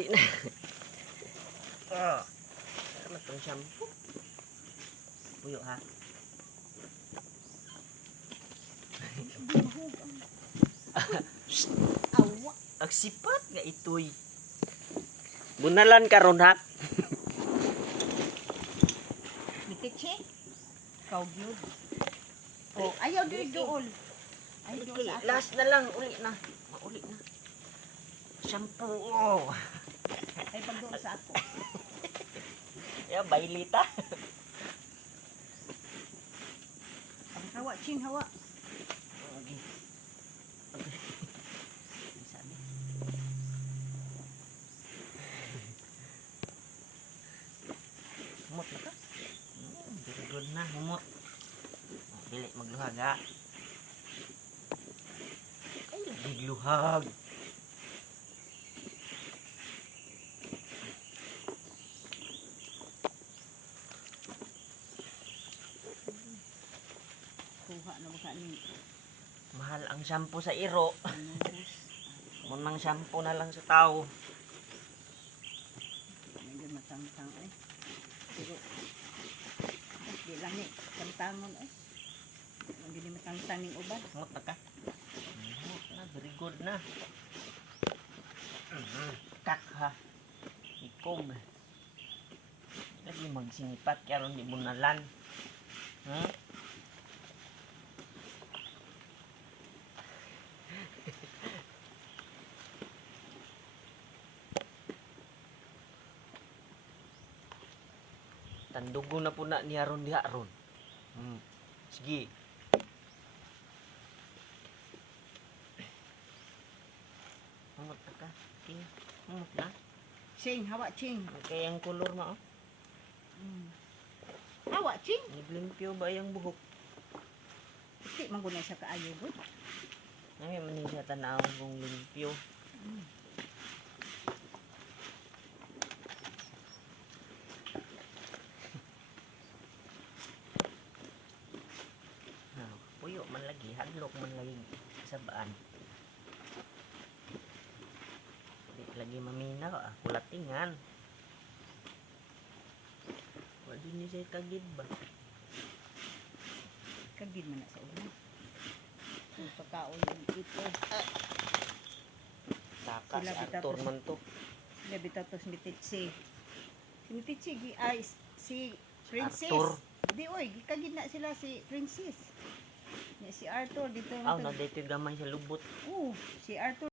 Dili na. Ano itong shampoo? Puyo ha. Awa. Agsipat nga itoy. Bunalan karon ha. Mikitche. Kau gyud. Oh, ayaw diri dool. Ay dool Okay, sa ato. last na lang. Uli na. Mauli na. Shampoo. Oh. Ay pag dool sa ako. Ya, bailita. Hawa, chin, hawa. Okay. Okay. Sabi. Humot na ka? Very good na, humot. Dili magluhag ha. Ay, nagluhag. Kuha na baka ni. Mahal ang shampoo sa iro. Munang shampoo na lang sa tao. Medyo matangtang eh. Pero di lang ni tantangon eh. Hindi ni matangtang ning uban. Humot na ka? Humot na, very good na. Kak ha. Ikom. Lagi magsinipat kaya ron di bunalan. Tandugo na po na niya ron diha ron. Sige. Humot na ka. Okay. Humot na. Ching, hawa ching. Okay, ang color mo. Hawa ching. Naglimpyo ba yung buhok? Di man guna siya kaayo gud. Ngayon man siya tanawang kong limpyo. Puyo man lagi, hadlok man lagi sa baan. Di lagi maminaw, kulatingan. Wala din niya siya kagid ba? Kagid man na sa ulo. Ang pagkaon ng ito. Taka Sila si bitaw Arthur to. man to. Sila bitaw to si Mititsi. Si Mititsi, ay, si Princess. Arthur. Di, oy, kagid na sila si Princess. Si Arthur, dito. Aw, na-dated gamay sa lubot. Oo, si Arthur.